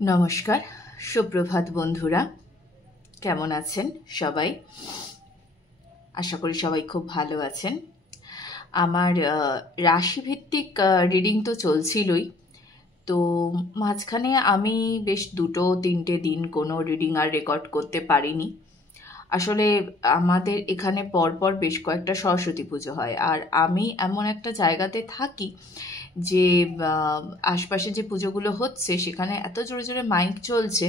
নমস্কার, সুপ্রভাত বন্ধুরা। কেমন আছেন সবাই? আশা করি সবাই খুব ভালো আছেন। আমার রাশিভিত্তিক রিডিং তো চলছিলই, তো মাঝখানে আমি বেশ 2-3টে দিন কোনো রিডিং আর রেকর্ড করতে পারিনি। আসলে আমাদের এখানে পরপর বেশ কয়েকটা সরস্বতী পুজো হয়, আর আমি এমন একটা জায়গাতে থাকি যে আশপাশে যে পুজোগুলো হচ্ছে সেখানে এত জোরে জোরে মাইক চলছে,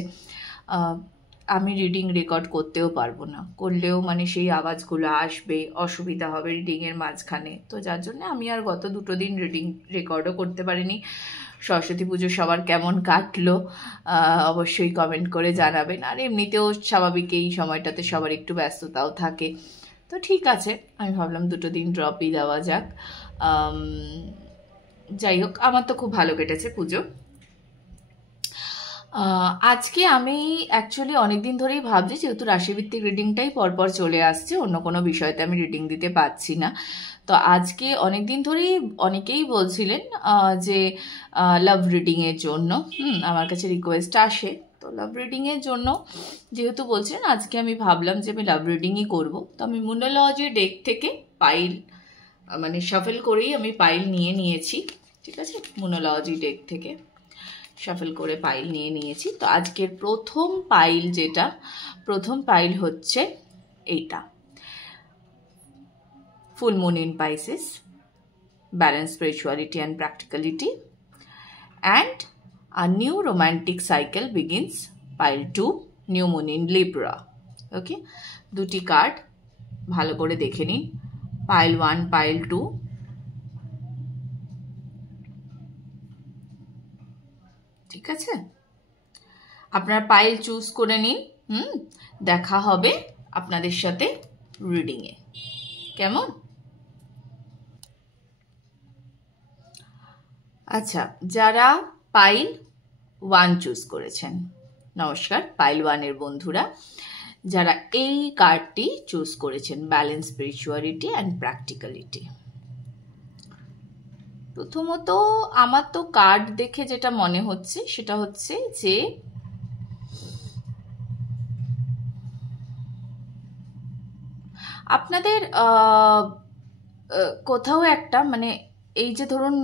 আমি রিডিং রেকর্ড করতেও পারবো না। করলেও মানে সেই আওয়াজগুলো আসবে, অসুবিধা হবে রিডিংয়ের মাঝখানে। তো যার জন্য আমি আর গত 2 দিন রিডিং রেকর্ডও করতে পারিনি। সরস্বতী পুজো সবার কেমন কাটলো অবশ্যই কমেন্ট করে জানাবেন। আর এমনিতেও স্বাভাবিক এই সময়টাতে সবার একটু ব্যস্ততাও থাকে, তো ঠিক আছে, আমি ভাবলাম 2দিন ড্রপই দেওয়া যাক। যাই হোক, আমার তো খুব ভালো কেটেছে পুজো। আজকে আমি অ্যাকচুয়ালি অনেকদিন ধরেই ভাবছি, যেহেতু রাশিভিত্তিক রিডিংটাই পরপর চলে আসছে, অন্য কোনো বিষয়তে আমি রিডিং দিতে পারছি না। তো আজকে অনেকদিন ধরেই অনেকেই বলছিলেন যে লাভ রিডিংয়ের জন্য আমার কাছে রিকোয়েস্ট আসে। তো লাভ রিডিংয়ের জন্য যেহেতু বলছিলেন, আজকে আমি ভাবলাম যে আমি লাভ রিডিংই করব। তো আমি মুনোলজি ডেক থেকে পাইল মানে শাফেল করেই আমি পাইল নিয়ে নিয়েছি, ঠিক আছে? মুনোলজি ডেক থেকে শাফেল করে পাইল নিয়ে নিয়েছি। তো আজকের প্রথম পাইল হচ্ছে এইটা, full moon in Pisces, balance, spirituality and practicality, and a new romantic cycle begins, pile 2, new moon in Libra. Okay, দুটি কার্ড ভালো করে দেখে নিন, পাইল 1, পাইল 2। ঠিক আছে, আপনারা পাইল চুজ করে নিন। দেখা হবে আপনাদের সাথে রিডিংয়ে। কেমন? আচ্ছা, যারা পাইল 1 চুজ করেছেন, নমস্কার পাইল 1-এর বন্ধুরা। যারা এই কার্ডটি চুজ করেছেন, ব্যালেন্স, স্পিরিচুয়ালিটি অ্যান্ড প্র্যাকটিক্যালিটি, প্রথমত আমার তো কার্ড দেখে যেটা মনে হচ্ছে সেটা হচ্ছে যে আপনাদের কোথাও একটা মানে এই যে ধরুন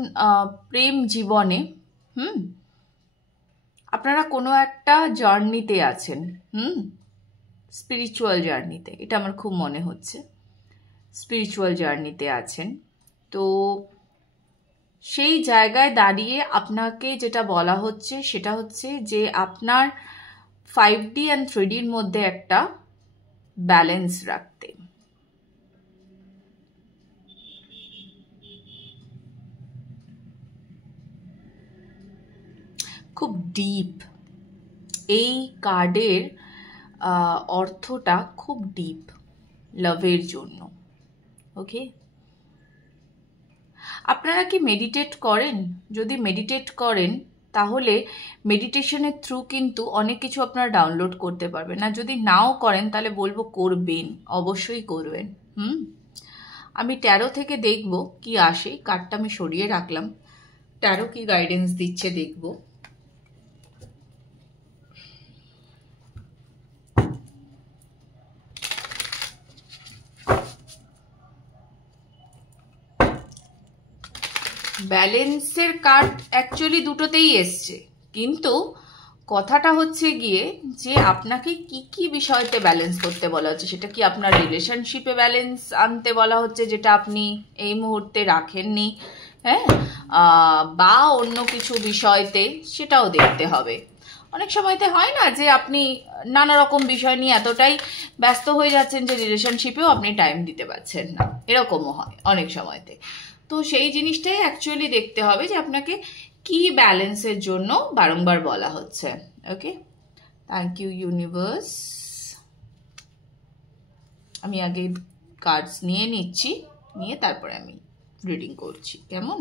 প্রেম জীবনে আপনারা কোনো একটা জার্নিতে আছেন, স্পিরিচুয়াল জার্নিতে, এটা আমার খুব মনে হচ্ছে। স্পিরিচুয়াল জার্নিতে আছেন, তো সেই জায়গায় দাঁড়িয়ে আপনাকে যেটা বলা হচ্ছে সেটা হচ্ছে যে আপনার 5D অ্যান্ড 3Dর মধ্যে একটা ব্যালেন্স রাখতে। খুব ডিপ এই কার্ডের অর্থটা, খুব ডিপ লাভের জন্য। ওকে, আপনারা কি মেডিটেট করেন? যদি মেডিটেট করেন তাহলে মেডিটেশনের থ্রু কিন্তু অনেক কিছু আপনারা ডাউনলোড করতে পারবেন। আর যদি নাও করেন তাহলে বলবো করবেন, অবশ্যই করবেন। আমি 13 থেকে দেখব কি আসে। কার্ডটা আমি সরিয়ে রাখলাম, 13 কি গাইডেন্স দিচ্ছে দেখব। ব্যালেন্সের কার্ড অ্যাকচুয়ালি দুটোতেই এসছে, কিন্তু কথাটা হচ্ছে গিয়ে যে আপনাকে কি কি বিষয়তে ব্যালেন্স করতে বলা হচ্ছে। সেটা কি আপনার রিলেশনশিপে ব্যালেন্স আনতে বলা হচ্ছে, যেটা আপনি এই মুহূর্তে রাখেননি, হ্যাঁ, বা অন্য কিছু বিষয়তে, সেটাও দেখতে হবে। অনেক সময়তে হয় না যে আপনি নানা রকম বিষয় নিয়ে এতটাই ব্যস্ত হয়ে যাচ্ছেন যে রিলেশনশিপেও আপনি টাইম দিতে পারছেন না, এরকমও হয় অনেক সময়তে। তো সেই জিনিসটাই অ্যাকচুয়ালি দেখতে হবে যে আপনাকে কি ব্যালেন্সের জন্য বারংবার বলা হচ্ছে। ওকে, থ্যাংক ইউ ইউনিভার্স। আমি আগে কার্ডস নিয়ে নিচ্ছি, নিয়ে তারপরে আমি রিডিং করছি। কেমন?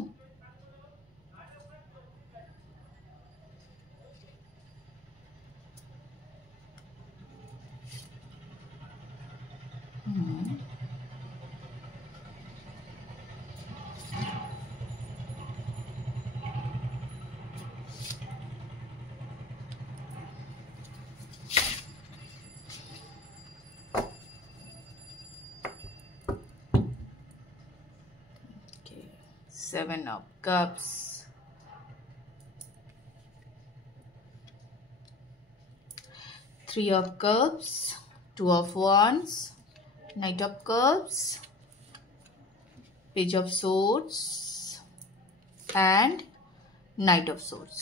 Seven of Cups, Three of Cups, Two of Wands, Knight of Cups, Page of Swords and Knight of Swords.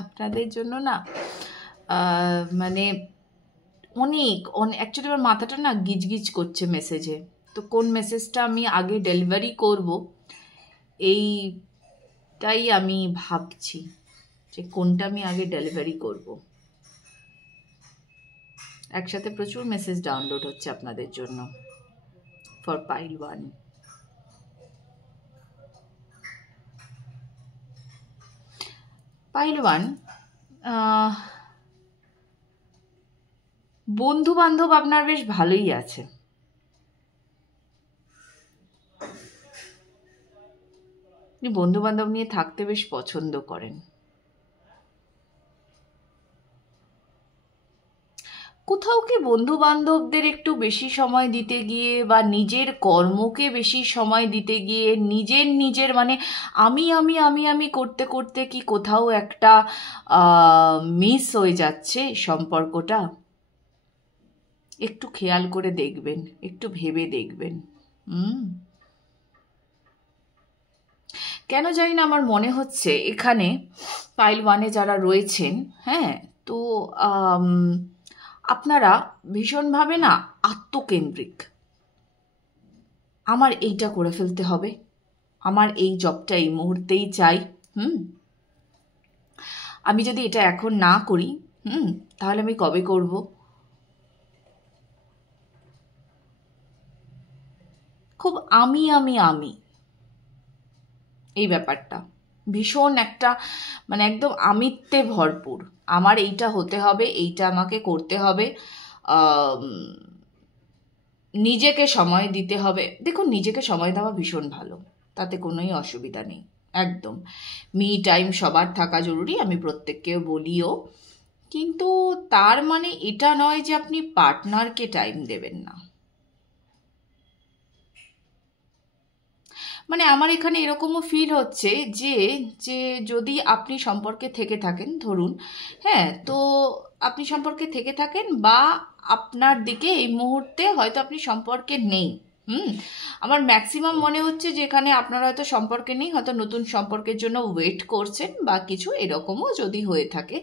আপনাদের জন্য না মানে অনেক অ্যাকচুয়ালি আমার মাথাটা না গিজগিজ করছে মেসেজে। তো কোন মেসেজটা আমি আগে ডেলিভারি করব এইটাই আমি ভাবছি যে কোনটা আমি আগে ডেলিভারি করব। একসাথে প্রচুর মেসেজ ডাউনলোড হচ্ছে আপনাদের জন্য ফর পাইল 1। পাইল 1, বন্ধু বান্ধব আপনার বেশ ভালোই আছে। আপনি বন্ধু বান্ধব নিয়ে থাকতে বেশ পছন্দ করেন। কোথাও কি বন্ধু বান্ধবদের একটু বেশি সময় দিতে গিয়ে বা নিজের কর্মকে বেশি সময় দিতে গিয়ে নিজের মানে আমি করতে করতে কি কোথাও একটা মিস হয়ে যাচ্ছে সম্পর্কটা? একটু খেয়াল করে দেখবেন, একটু ভেবে দেখবেন। কেন জানি না আমার মনে হচ্ছে এখানে পাইল 1-এ যারা রয়েছেন, হ্যাঁ, তো আপনারা ভীষণভাবে না আত্মকেন্দ্রিক। আমার এইটা করে ফেলতে হবে, আমার এই জবটা এই মুহূর্তেই চাই। আমি যদি এটা এখন না করি তাহলে আমি কবে করব? খুব আমি এই ব্যাপারটা ভীষণ একটা মানে একদম আমিত্বে ভরপুর। আমার এইটা হতে হবে, এইটা আমাকে করতে হবে, নিজেকে সময় দিতে হবে। দেখুন, নিজেকে সময় দেওয়া ভীষণ ভালো, তাতে কোনোই অসুবিধা নেই, একদম মি টাইম সবার থাকা জরুরি, আমি প্রত্যেককেও বলিও। কিন্তু তার মানে এটা নয় যে আপনি পার্টনারকে টাইম দেবেন না। মানে আমার এখানে এরকমও ফিল হচ্ছে যে যে যদি আপনি সম্পর্কে থেকে থাকেন, ধরুন, হ্যাঁ, তো আপনি সম্পর্কে থেকে থাকেন বা আপনার দিকে এই মুহূর্তে হয়তো আপনি সম্পর্কে নেই, আমার ম্যাক্সিমাম মনে হচ্ছে যে এখানে আপনারা হয়তো সম্পর্কে নেই, হয়তো নতুন সম্পর্কের জন্য ওয়েট করছেন বা কিছু এরকমও যদি হয়ে থাকে,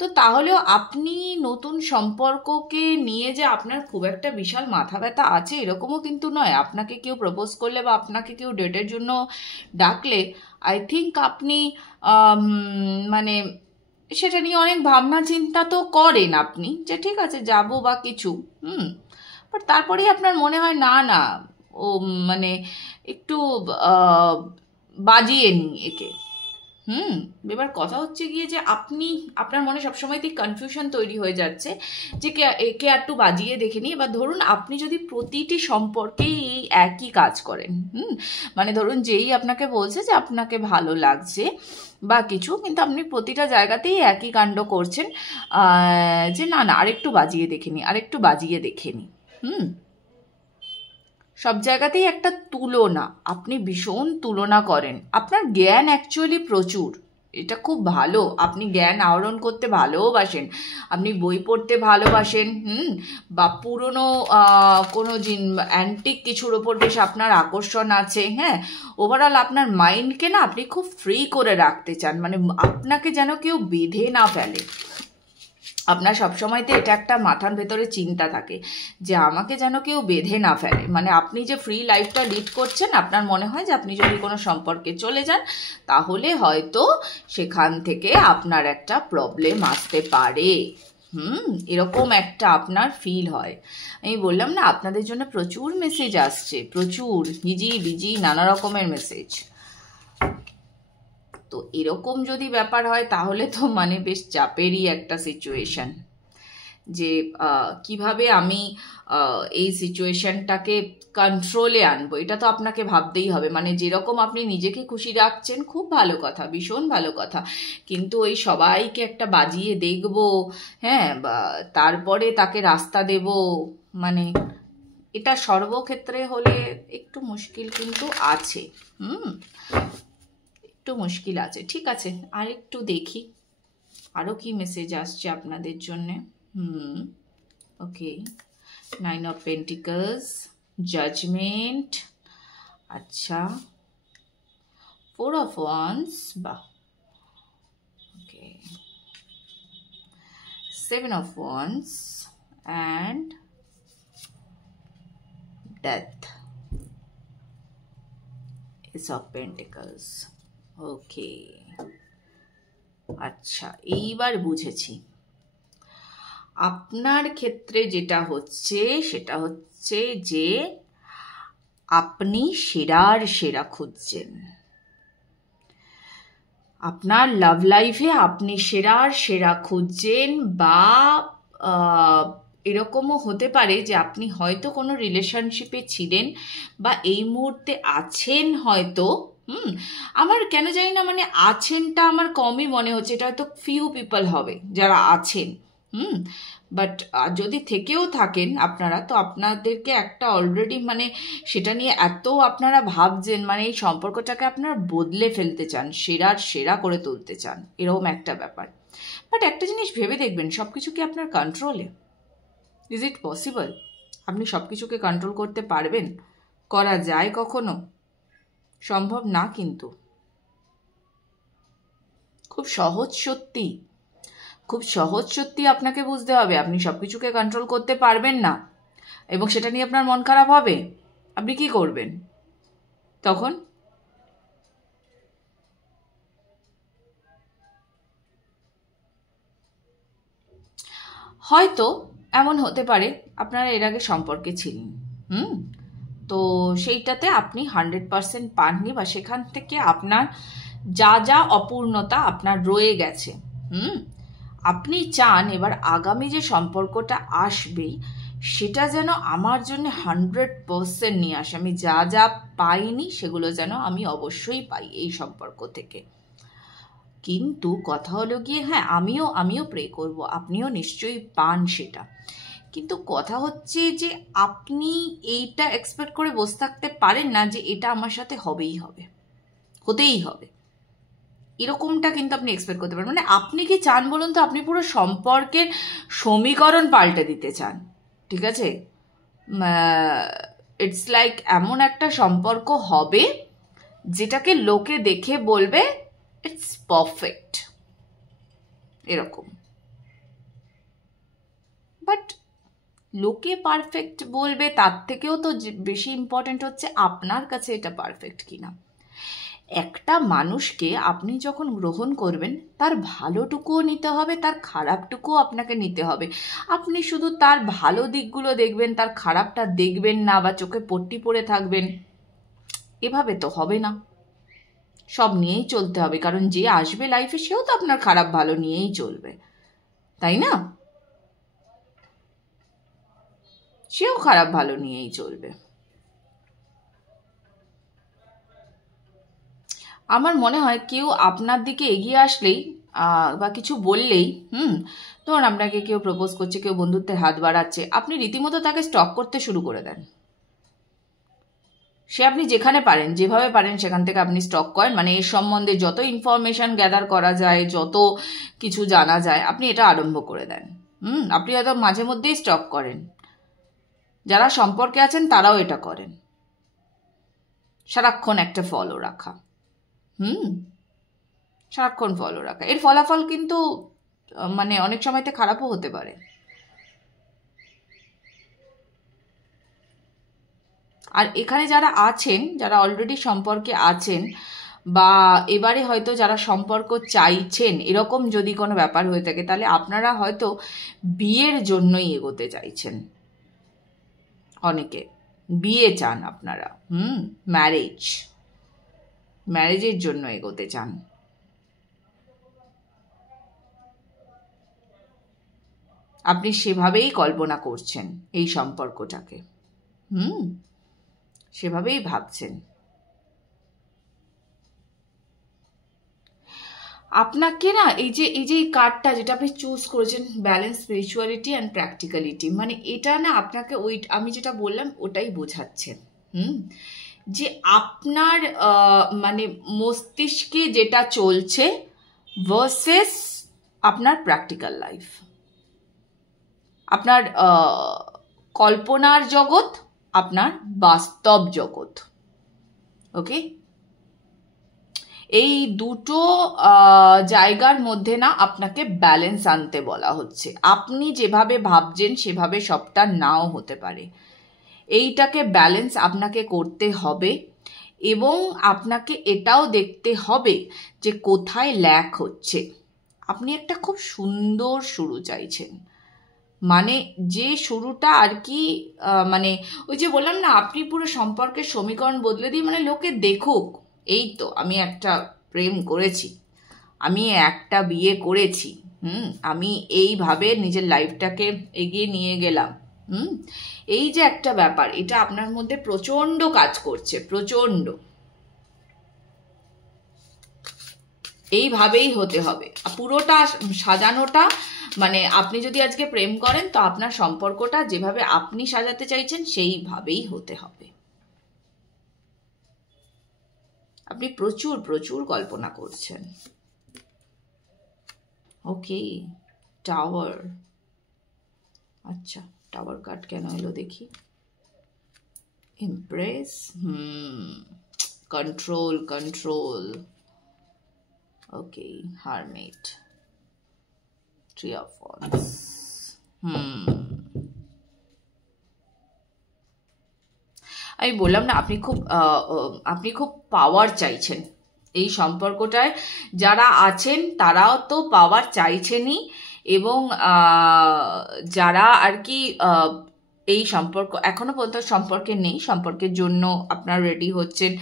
তো তাহলেও আপনি নতুন সম্পর্ককে নিয়ে যে আপনার খুব একটা বিশাল মাথা ব্যথা আছে এরকমও কিন্তু নয়। আপনাকে কেউ প্রপোজ করলে বা আপনাকে কেউ ডেটের জন্য ডাকলে আই থিঙ্ক আপনি মানে সেটা নিয়ে অনেক ভাবনা চিন্তা তো করেন আপনি, যে ঠিক আছে যাবো বা কিছু, বাট তারপরেই আপনার মনে হয় না না ও মানে একটু বাজিয়ে নি একে। এবার কথা হচ্ছে গিয়ে যে আপনি আপনার মনে সবসময়তেই কনফিউশন তৈরি হয়ে যাচ্ছে যে একে একটু বাজিয়ে দেখে নিই। এবার ধরুন আপনি যদি প্রতিটি সম্পর্কেই এই একই কাজ করেন, মানে ধরুন যেই আপনাকে বলছে যে আপনাকে ভালো লাগছে বা কিছু, কিন্তু আপনি প্রতিটা জায়গাতেই একই কাণ্ড করছেন, যে না না আরেকটু বাজিয়ে দেখে নিই, আরেকটু বাজিয়ে দেখে নিই, সব জায়গাতেই একটা তুলনা, আপনি ভীষণ তুলনা করেন। আপনার জ্ঞান অ্যাকচুয়ালি প্রচুর, এটা খুব ভালো, আপনি জ্ঞান আহরণ করতে ভালোবাসেন, আপনি বই পড়তে ভালোবাসেন, বা পুরনো কোনো অ্যান্টিক কিছুর ওপর বেশ আপনার আকর্ষণ আছে, হ্যাঁ, ওভারঅল আপনার মাইন্ডকে না আপনি খুব ফ্রি করে রাখতে চান, মানে আপনাকে যেন কেউ বেঁধে না ফেলে। আপনার সবসময়তে এটা একটা মাথার ভেতরে চিন্তা থাকে যে আমাকে যেন কেউ বেঁধে না ফেলে। মানে আপনি যে ফ্রি লাইফটা লিড করছেন, আপনার মনে হয় যে আপনি যদি কোনো সম্পর্কে চলে যান তাহলে হয়তো সেখান থেকে আপনার একটা প্রবলেম আসতে পারে, এরকম একটা আপনার ফিল হয়। আমি বললাম না আপনাদের জন্য প্রচুর মেসেজ আসছে, প্রচুর বিজি নানা রকমের মেসেজ। তো এরকম যদি ব্যাপার হয় তাহলে তো মানে বেশ চাপেরই একটা সিচুয়েশন। যে কিভাবে আমি এই সিচুয়েশনটাকে কন্ট্রোলে আনবো, এটা তো আপনাকে ভাবতেই হবে। মানে যেরকম আপনি নিজেকে খুশি রাখছেন, খুব ভালো কথা, ভীষণ ভালো কথা, কিন্তু ওই সবাইকে একটা বাজিয়ে দেখবো, হ্যাঁ, বা তারপরে তাকে রাস্তা দেব, মানে এটা সর্বক্ষেত্রে হলে একটু মুশকিল কিন্তু আছে। একটু মুশকিল আছে। ঠিক আছে, আর একটু দেখি আরও কি মেসেজ আসছে আপনাদের জন্যে। ওকে, 9 of Pentacles, Judgment, আচ্ছা, 4 of Wands, বাহ, ওকে, 7 of Wands and Death, Ace of Pentacles. ওকে, আচ্ছা, এইবার বুঝেছি আপনার ক্ষেত্রে যেটা হচ্ছে সেটা হচ্ছে যে আপনি সেরার সেরা খুঁজছেন। আপনার লাভ লাইফে আপনি সেরার সেরা খুঁজছেন, বা এরকমও হতে পারে যে আপনি হয়তো কোনো রিলেশনশিপে ছিলেন বা এই মুহূর্তে আছেন হয়তো। আমার কেন জানি না, মানে আছেনটা আমার কমই মনে হচ্ছে, এটা হয়তো ফিউ পিপল হবে যারা আছেন। বাট যদি থেকেও থাকেন আপনারা, তো আপনাদেরকে একটা অলরেডি মানে সেটা নিয়ে এত আপনারা ভাবছেন, মানে এই সম্পর্কটাকে আপনারা বদলে ফেলতে চান, সেরার সেরা করে তুলতে চান, এরকম একটা ব্যাপার। বাট একটা জিনিস ভেবে দেখবেন, সব কিছু কি আপনার কন্ট্রোলে? Is it possible? আপনি সব কিছুকে কন্ট্রোল করতে পারবেন? করা যায় কখনো? সম্ভব না কিন্তু। খুব সহজ সত্যি, খুব সহজ সত্যি আপনাকে বুঝতে হবে আপনি সব কিছুকে কন্ট্রোল করতে পারবেন না, এবং সেটা নিয়ে আপনার মন খারাপ হবে। আপনি কি করবেন তখন? হয়তো এমন হতে পারে আপনারা এর আগে সম্পর্কে ছিলেন, তো সেইটাতে আপনি 100% পাননি, বা সেখান থেকে আপনার যা যা অপূর্ণতা আপনার রয়ে গেছে, আপনি চান এবার আগামী যে সম্পর্কটা আসবে সেটা যেন আমার জন্য 100% নিয়ে আসে। আমি যা যা পাইনি সেগুলো যেন আমি অবশ্যই পাই এই সম্পর্ক থেকে। কিন্তু কথা হলো গিয়ে, হ্যাঁ, আমিও প্রে করব, আপনিও নিশ্চয়ই পান সেটা, কিন্তু কথা হচ্ছে যে আপনি এইটা এক্সপেক্ট করে বসে থাকতে পারেন না যে এটা আমার সাথে হবেই হবে, হতেই হবে, এরকমটা কিন্তু আপনি এক্সপেক্ট করতে পারেন। মানে আপনি কি চান বলুন তো? আপনি পুরো সম্পর্কের সমীকরণ পাল্টে দিতে চান, ঠিক আছে? ইটস লাইক এমন একটা সম্পর্ক হবে যেটাকে লোকে দেখে বলবে ইটস পারফেক্ট, এরকম। বাট লোকে পারফেক্ট বলবে, তার থেকেও তো বেশি ইম্পর্টেন্ট হচ্ছে আপনার কাছে এটা পারফেক্ট কিনা। একটা মানুষকে আপনি যখন গ্রহণ করবেন, তার ভালোটুকুও নিতে হবে, তার খারাপটুকুও আপনাকে নিতে হবে। আপনি শুধু তার ভালো দিকগুলো দেখবেন, তার খারাপটা দেখবেন না, বা চোখে পট্টি পরে থাকবেন, এভাবে তো হবে না। সব নিয়েই চলতে হবে, কারণ যে আসবে লাইফে সেও তো আপনার খারাপ ভালো নিয়েই চলবে, তাই না? সেও খারাপ ভালো নিয়েই চলবে। আমার মনে হয় কেউ আপনার দিকে এগিয়ে আসলেই বা কিছু বললেই, ধরুন আপনাকে কেউ প্রপোজ করছে, কেউ বন্ধুত্বের হাত বাড়াচ্ছে, আপনি রীতিমতো তাকে স্টক করতে শুরু করে দেন। সে আপনি যেখানে পারেন, যেভাবে পারেন সেখান থেকে আপনি স্টক করেন, মানে এর সম্বন্ধে যত ইনফরমেশন গ্যাদার করা যায়, যত কিছু জানা যায়, আপনি এটা আরম্ভ করে দেন। আপনি হয়তো মাঝে মধ্যেই স্টক করেন, যারা সম্পর্কে আছেন তারাও এটা করেন, সারাক্ষণ একটা ফলো রাখা, সারাক্ষণ ফলো রাখা। এর ফলাফল কিন্তু মানে অনেক সময়তে খারাপও হতে পারে। আর এখানে যারা আছেন, যারা অলরেডি সম্পর্কে আছেন, বা এবারে হয়তো যারা সম্পর্ক চাইছেন, এরকম যদি কোনো ব্যাপার হয়ে থাকে, তাহলে আপনারা হয়তো বিয়ের জন্যই এগোতে চাইছেন। অনেকে বিয়ে চান আপনারা, ম্যারেজের জন্য এগোতে চান। আপনি সেভাবেই কল্পনা করছেন এই সম্পর্কটাকে, সেভাবেই ভাবছেন। আপনাকে না এই যে কার্ডটা যেটা আপনি চুজ করেছেন, ব্যালেন্স, স্পিরিচুয়ালিটি অ্যান্ড প্র্যাকটিক্যালিটি, মানে এটা না আপনাকে ওই আমি যেটা বললাম ওটাই বোঝাচ্ছে। যে আপনার মানে মস্তিষ্কে যেটা চলছে ভার্সেস আপনার প্র্যাকটিক্যাল লাইফ, আপনার কল্পনার জগৎ, আপনার বাস্তব জগৎ। ওকে, এই দুটো জায়গার মধ্যে না আপনাকে ব্যালেন্স আনতে বলা হচ্ছে। আপনি যেভাবে ভাবছেন সেভাবে সবটা নাও হতে পারে, এইটাকে ব্যালেন্স আপনাকে করতে হবে। এবং আপনাকে এটাও দেখতে হবে যে কোথায় ল্যাক হচ্ছে। আপনি একটা খুব সুন্দর শুরু চাইছেন, মানে যে শুরুটা আর কি, মানে ওই যে বললাম না, আপনি পুরো সম্পর্কের সমীকরণ বদলে দিয়ে, মানে লোকে দেখুক এই তো আমি একটা প্রেম করেছি, আমি একটা বিয়ে করেছি, আমি এইভাবে নিজের লাইফটাকে এগিয়ে নিয়ে গেলাম। এই যে একটা ব্যাপার, এটা আপনার মধ্যে প্রচন্ড কাজ করছে, প্রচন্ড। এইভাবেই হতে হবে পুরোটা সাজানোটা। মানে আপনি যদি আজকে প্রেম করেন তো আপনার সম্পর্কটা যেভাবে আপনি সাজাতে চাইছেন সেইভাবেই হতে হবে। আপনি প্রচুর প্রচুর কল্পনা করছেন। ওকে, টাওয়ার। আচ্ছা, টাওয়ার কার্ড কেন এলো দেখি। Impress, control, control. Okay, hermit, tree of wands. আমি বললাম না আপনি খুব পাওয়ার চাইছেন এই সম্পর্কটায়। যারা আছেন তারাও তো পাওয়ার চাইছেনই, এবং যারা আর কি এই সম্পর্ক এখনো পর্যন্ত সম্পর্কে নেই, সম্পর্কের জন্য আপনার রেডি হচ্ছেন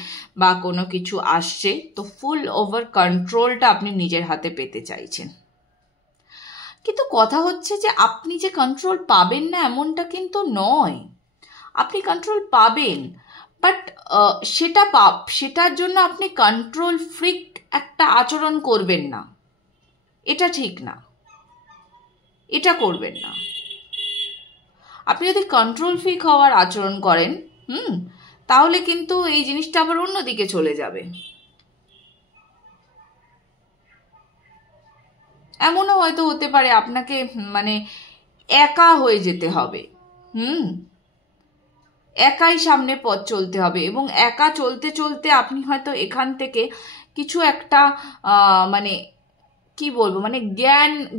বা কোনো কিছু আসছে, তো ফুল ওভার কন্ট্রোলটা আপনি নিজের হাতে পেতে চাইছেন। কিন্তু কথা হচ্ছে যে আপনি যে কন্ট্রোল পাবেন না এমনটা কিন্তু নয়, আপনি কন্ট্রোল পাবেন, বাট সেটার জন্য আপনি কন্ট্রোল ফ্রিক একটা আচরণ করবেন না, এটা ঠিক না, এটা করবেন না। আপনি যদি কন্ট্রোল ফ্রিক হওয়ার আচরণ করেন তাহলে কিন্তু এই জিনিসটা আবার অন্যদিকে চলে যাবে। এমনও হয়তো হতে পারে আপনাকে মানে একা হয়ে যেতে হবে, একাই সামনে পথ চলতে হবে, এবং একা চলতে চলতে আপনি হয়তো এখান থেকে কিছু একটা মানে কি বলবো, মানে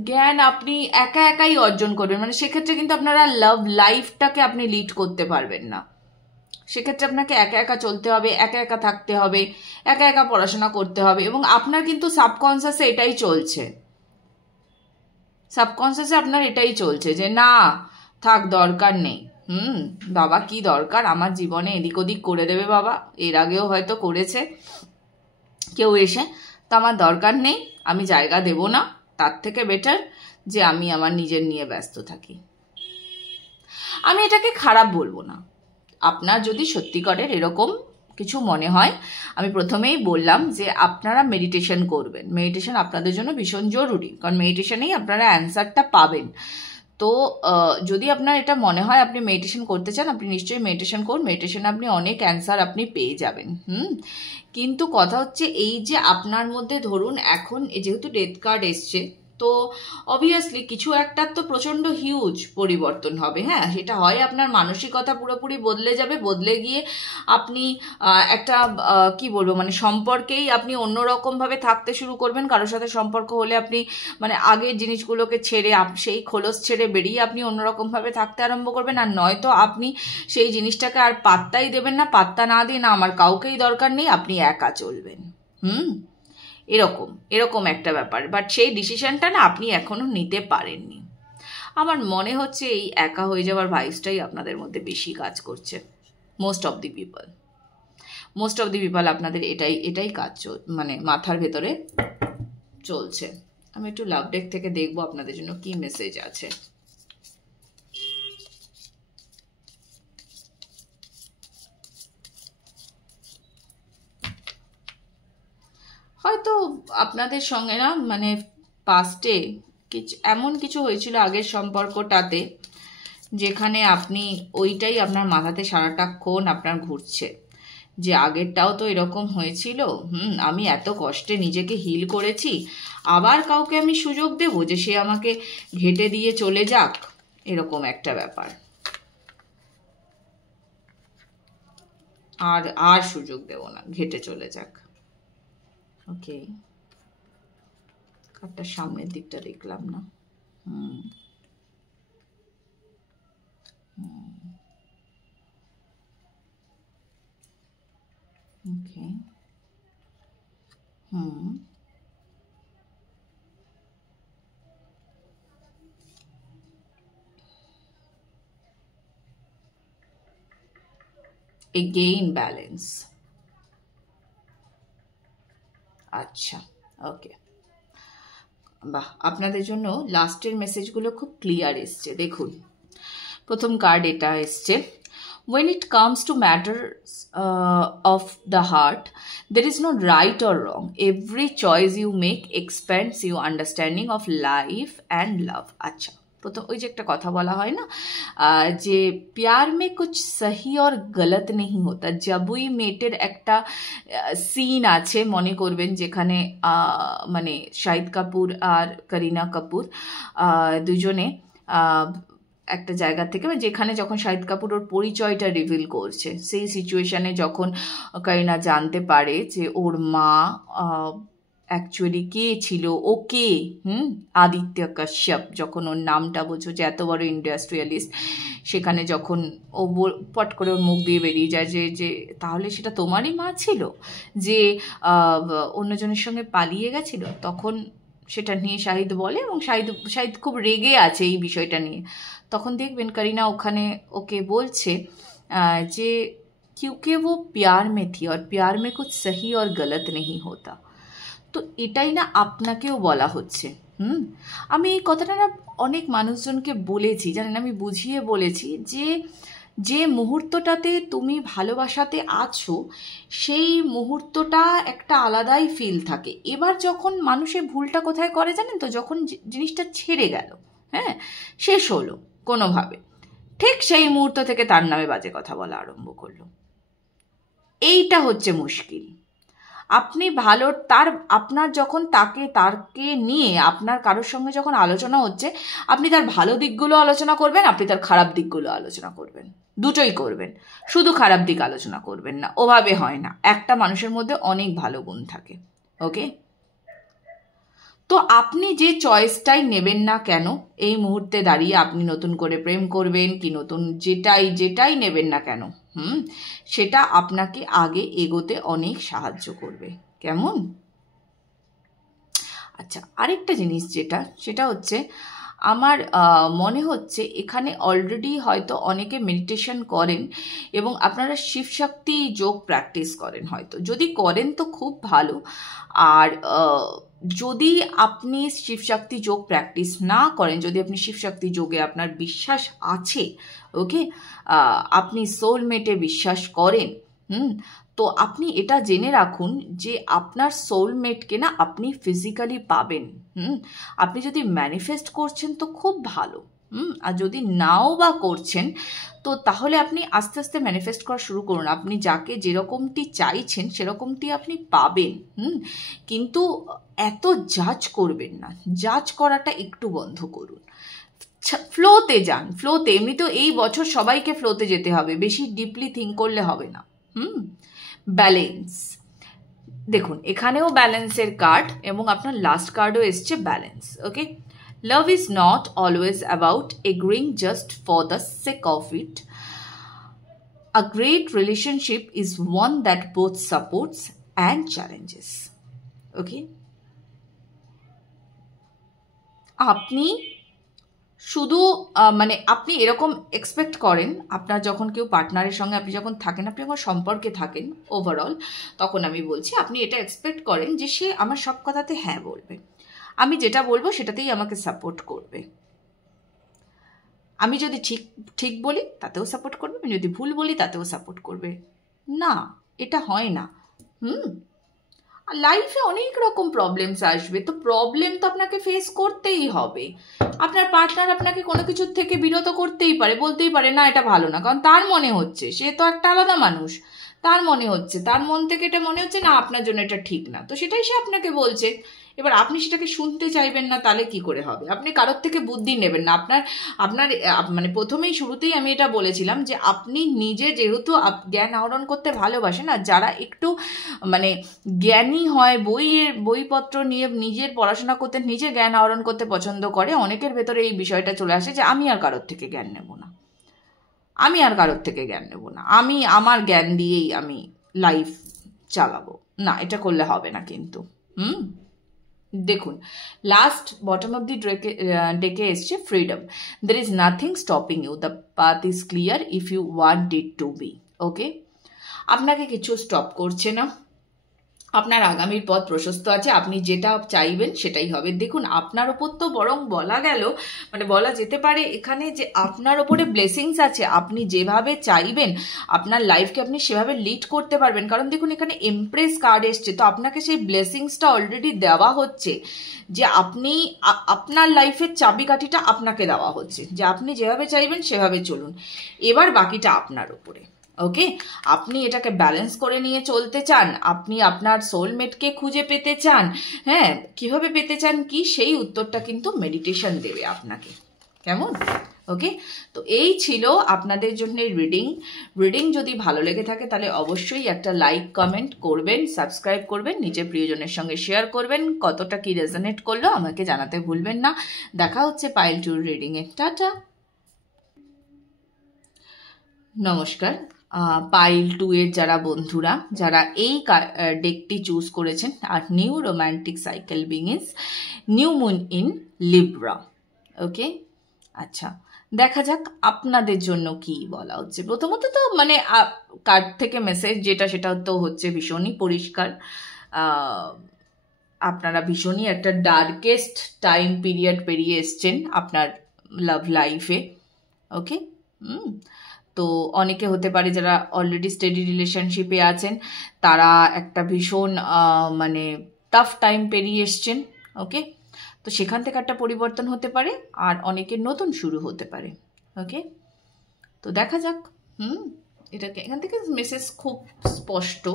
জ্ঞান আপনি একা একাই অর্জন করবেন। মানে সেক্ষেত্রে কিন্তু আপনারা লাভ লাইফটাকে আপনি লিড করতে পারবেন না। সেক্ষেত্রে আপনাকে একা একা চলতে হবে, একা একা থাকতে হবে, একা একা পড়াশোনা করতে হবে, এবং আপনার কিন্তু সাবকনসিয়াসে এটাই চলছে, সাবকনসিয়াসে আপনার এটাই চলছে যে না থাক, দরকার নেই, বাবা কি দরকার আমার জীবনে, এদিক ওদিক করে দেবে বাবা, এর আগেও হয়তো করেছে কেউ এসে, তো আমার দরকার নেই, আমি জায়গা দেব না, তার থেকে বেটার যে আমি আমার নিজের নিয়ে ব্যস্ত থাকি। আমি এটাকে খারাপ বলবো না। আপনার যদি সত্যিকারের এরকম কিছু মনে হয়, আমি প্রথমেই বললাম যে আপনারা মেডিটেশন করবেন, মেডিটেশন আপনাদের জন্য ভীষণ জরুরি, কারণ মেডিটেশনেই আপনারা অ্যান্সারটা পাবেন। তো যদি আপনার এটা মনে হয় আপনি মেডিটেশন করতে চান, আপনি নিশ্চয়ই মেডিটেশন করুন, মেডিটেশনে আপনি অনেক অ্যান্সার আপনি পেয়ে যাবেন। কিন্তু কথা হচ্ছে এই যে আপনার মধ্যে ধরুন এখন যেহেতু ডেথ কার্ড এসছে, তো অবভিয়াসলি কিছু একটা তো প্রচণ্ড হিউজ পরিবর্তন হবে। হ্যাঁ, সেটা হয় আপনার মানসিকতা পুরোপুরি বদলে যাবে, বদলে গিয়ে আপনি একটা কি বলবো, মানে সম্পর্কেই আপনি অন্যরকমভাবে থাকতে শুরু করবেন। কারোর সাথে সম্পর্ক হলে আপনি মানে আগের জিনিসগুলোকে ছেড়ে সেই খোলস ছেড়ে বেরিয়ে আপনি অন্যরকমভাবে থাকতে আরম্ভ করবেন, আর নয়তো আপনি সেই জিনিসটাকে আর পাত্তাই দেবেন না, পাত্তা না দিয়ে না আমার কাউকেই দরকার নেই, আপনি একা চলবেন। এরকম একটা ব্যাপার, বাট সেই ডিসিশনটা না আপনি এখনো নিতে পারেননি। আমার মনে হচ্ছে এই একা হয়ে যাওয়ার ভাইবসটাই আপনাদের মধ্যে বেশি কাজ করছে। মোস্ট অফ দি পিপল আপনাদের এটাই কাজ মানে মাথার ভেতরে চলছে। আমি একটু লাভ ডেক থেকে দেখবো আপনাদের জন্য কি মেসেজ আছে। হয়তো আপনাদের সঙ্গে না মানে পাস্টে কিছু এমন কিছু হয়েছিল আগের সম্পর্কটাতে, যেখানে আপনি ওইটাই আপনার মাথাতে সারাটাক্ষণ আপনার ঘুরছে, যে আগেরটাও তো এরকম হয়েছিল, আমি এত কষ্টে নিজেকে হিল করেছি, আবার কাউকে আমি সুযোগ দেব যে সে আমাকে ঘেঁটে দিয়ে চলে যাক, এরকম একটা ব্যাপার। আর আর সুযোগ দেব না, ঘেঁটে চলে যাক। ওকে, কার্ডটা সামনের দিকটা দেখলাম না। ওকে, এগেইন ব্যালেন্স। আচ্ছা, ওকে, বাহ, আপনাদের জন্য লাস্টের মেসেজগুলো খুব ক্লিয়ার এসছে। দেখুন, প্রথম কার্ড এটা এসছে, when it comes to matters of the heart, there is no right or wrong. Every choice you make expands your understanding of life and love. আচ্ছা, প্রথম ওই যে একটা কথা বলা হয় না, যে প্যার মে কুছ সহি আর গলত নেই হতা। জাবুই মেটের একটা সিন আছে, মনে করবেন, যেখানে মানে শাহিদ কাপুর আর করিনা কাপুর দুজনে একটা জায়গা থেকে, যেখানে যখন শাহিদ কাপুর ওর পরিচয়টা রিভিল করছে, সেই সিচুয়েশনে যখন করিনা জানতে পারে যে ওর মা অ্যাকচুয়ালি কে ছিল, ও কে, আদিত্য কাশ্যপ, যখন ওর নামটা বোঝো, যে এত বড় ইন্ডাস্ট্রিয়ালিস্ট, সেখানে যখন ও পট করে ওর মুখ দিয়ে বেরিয়ে যায় যে যে তাহলে সেটা তোমারই মা ছিল, যে অন্যজনের সঙ্গে পালিয়ে গেছিল, তখন সেটা নিয়ে শাহিদ বলে, এবং শাহিদ খুব রেগে আছে এই বিষয়টা নিয়ে। তখন দেখবেন করিনা ওখানে ওকে বলছে যে क्योंकि वो प्यार में थी और प्यार में कुछ सही और गलत नहीं होता। তো এটাই না আপনাকেও বলা হচ্ছে। আমি এই কথাটা না অনেক মানুষজনকে বলেছি, জানেন, আমি বুঝিয়ে বলেছি যে যে মুহূর্তটাতে তুমি ভালোবাসাতে আছো, সেই মুহূর্তটা একটা আলাদাই ফিল থাকে। এবার যখন মানুষের ভুলটা কোথায় করে জানেন তো, যখন জিনিসটা ছেড়ে গেল, হ্যাঁ, শেষ হলো কোনোভাবে, ঠিক সেই মুহূর্ত থেকে তার নামে বাজে কথা বলা আরম্ভ করলো। এইটা হচ্ছে মুশকিল। আপনি ভালো আপনার যখন তাকে নিয়ে আপনার কারোর সঙ্গে যখন আলোচনা হচ্ছে, আপনি তার ভালো দিকগুলো আলোচনা করবেন, আপনি তার খারাপ দিকগুলো আলোচনা করবেন, দুটোই করবেন, শুধু খারাপ দিক আলোচনা করবেন না। ওভাবে হয় না, একটা মানুষের মধ্যে অনেক ভালো গুণ থাকে। ওকে, তো আপনি যে চয়েসটাই নেবেন না কেন, এই মুহূর্তে দাঁড়িয়ে আপনি নতুন করে প্রেম করবেন কি নতুন যেটাই নেবেন না কেন, সেটা আপনাকে আগে এগোতে অনেক সাহায্য করবে। কেমন? আচ্ছা, আরেকটা জিনিস সেটা হচ্ছে, আমার মনে হচ্ছে এখানে অলরেডি হয়তো অনেকে মেডিটেশন করেন এবং আপনারা শিবশক্তি যোগ প্র্যাকটিস করেন, হয়তো যদি করেন তো খুব ভালো। আর যদি আপনি শিবশক্তি যোগ প্র্যাকটিস না করেন, যদি আপনি শিবশক্তি যোগে আপনার বিশ্বাস আছে, ওকে, আপনি সোলমেটে বিশ্বাস করেন, তো আপনি এটা জেনে রাখুন যে আপনার সোলমেটকে না আপনি ফিজিক্যালি পাবেন। আপনি যদি ম্যানিফেস্ট করছেন তো খুব ভালো, আর যদি নাও বা করছেন তো তাহলে আপনি আস্তে আস্তে ম্যানিফেস্ট করা শুরু করুন। আপনি যাকে যেরকমটি চাইছেন সেরকমটি আপনি পাবেন। কিন্তু এত জাজ করবেন না, জাজ করাটা একটু বন্ধ করুন, ফ্লোতে যান। ফ্লোতে, এমনিতেও এই বছর সবাইকে ফ্লোতে যেতে হবে, বেশি ডিপলি থিঙ্ক করলে হবে না। ব্যালেন্স, দেখুন এখানেও ব্যালেন্সের কার্ড, এবং আপনার লাস্ট কার্ডও এসছে balance. Okay, love is not always about agreeing just for the sake of it. A great relationship is one that both supports and challenges. Okay, আপনি শুধু মানে আপনি এরকম এক্সপেক্ট করেন, আপনার যখন কেউ পার্টনারের সঙ্গে আপনি যখন থাকেন, আপনি যখন সম্পর্কে থাকেন ওভারঅল, তখন আমি বলছি আপনি এটা এক্সপেক্ট করেন যে সে আমার সব কথাতে হ্যাঁ বলবে, আমি যেটা বলবো সেটাতেই আমাকে সাপোর্ট করবে। আমি যদি ঠিক বলি তাতেও সাপোর্ট করবে, আমি যদি ভুল বলি তাতেও সাপোর্ট করবে। না, এটা হয় না। লাইফে অনেক রকম প্রবলেমস আসবে, তো প্রবলেম তো আপনাকে ফেস করতেই হবে। আপনার পার্টনার আপনাকে কোনো কিছুর থেকে বিরত করতেই পারে, বলতেই পারে না এটা ভালো না, কারণ তার মনে হচ্ছে, সে তো একটা আলাদা মানুষ, তার মনে হচ্ছে, তার মন থেকে এটা মনে হচ্ছে না আপনার জন্য এটা ঠিক না, তো সেটাই সে আপনাকে বলছে। এবার আপনি সেটাকে শুনতে চাইবেন না, তাহলে কি করে হবে? আপনি কারোর থেকে বুদ্ধি নেবেন না। আপনার আপনার মানে প্রথমেই শুরুতেই আমি এটা বলেছিলাম যে আপনি নিজে যেহেতু জ্ঞান আহরণ করতে ভালোবাসেন, আর যারা একটু মানে জ্ঞানী হয়, বইপত্র নিয়ে নিজের পড়াশোনা করতে, নিজে জ্ঞান আহরণ করতে পছন্দ করে, অনেকের ভেতরে এই বিষয়টা চলে আসে যে আমি আর কারোর থেকে জ্ঞান নেব না, আমি আর কারোর থেকে জ্ঞান নেব না, আমি আমার জ্ঞান দিয়েই আমি লাইফ চালাবো। না, এটা করলে হবে না কিন্তু। দেখুন, লাস্ট বটম অফ দি ডেকে এসছে freedom. There is nothing stopping you, the path is clear if you want it to be. Okay, আপনাকে কিছু স্টপ করছে না, আপনার আগামীর পথ প্রশস্ত আছে, আপনি যেটা চাইবেন সেটাই হবে। দেখুন, আপনার ওপর তো বরং বলা গেল, মানে বলা যেতে পারে এখানে যে আপনার ওপরে ব্লেসিংস আছে, আপনি যেভাবে চাইবেন আপনার লাইফকে আপনি সেভাবে লিড করতে পারবেন। কারণ দেখুন, এখানে এমপ্রেস কার্ড এসছে, তো আপনাকে সেই ব্লেসিংসটা অলরেডি দেওয়া হচ্ছে, যে আপনি আপনার লাইফের চাবিকাঠিটা আপনাকে দেওয়া হচ্ছে, যে আপনি যেভাবে চাইবেন সেভাবে চলুন, এবার বাকিটা আপনার উপরে। ওকে, আপনি এটাকে ব্যালেন্স করে নিয়ে চলতে চান, আপনি আপনার সোলমেটকে খুঁজে পেতে চান, হ্যাঁ, কিভাবে পেতে চান কি, সেই উত্তরটা কিন্তু মেডিটেশন দেবে আপনাকে। কেমন? ওকে, তো এই ছিল আপনাদের জন্য রিডিং যদি ভালো লেগে থাকে তাহলে অবশ্যই একটা লাইক কমেন্ট করবেন, সাবস্ক্রাইব করবেন, নিজের প্রিয়জনের সঙ্গে শেয়ার করবেন, কতটা কি রেজোনেট করলো আমাকে জানাতে ভুলবেন না। দেখা হচ্ছে পাইল 2 রিডিংয়ে। টাটা, নমস্কার। পাইল 2 এর যারা বন্ধুরা, যারা এই ডেকটি চুজ করেছেন, আর new romantic cycle begins, new moon in Libra. Okay, আচ্ছা, দেখা যাক আপনাদের জন্য কি বলা হচ্ছে। প্রথমত তো মানে কার্ড থেকে মেসেজ যেটা, সেটা তো হচ্ছে ভীষণই পরিষ্কার। আপনারা ভীষণই একটা ডার্কেস্ট টাইম পিরিয়ড পেরিয়ে এসছেন আপনার লাভ লাইফে। ওকে, তো অনেকে হতে পারে যারা অলরেডি স্টেডি রিলেশনশিপে আছেন, তারা একটা ভীষণ মানে টাফ টাইম পেরিয়ে এসছেন। ওকে, তো সেখান থেকে একটা পরিবর্তন হতে পারে, আর অনেকের নতুন শুরু হতে পারে। ওকে, তো দেখা যাক। এটাকে এখান থেকে মেসেজ খুব স্পষ্ট,